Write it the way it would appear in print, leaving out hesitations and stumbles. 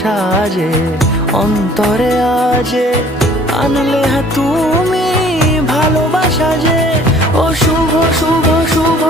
সাজে অন্তরে আজে আনলে তুমি ভালোবাসা যে। ও শুভ শুভ শুভ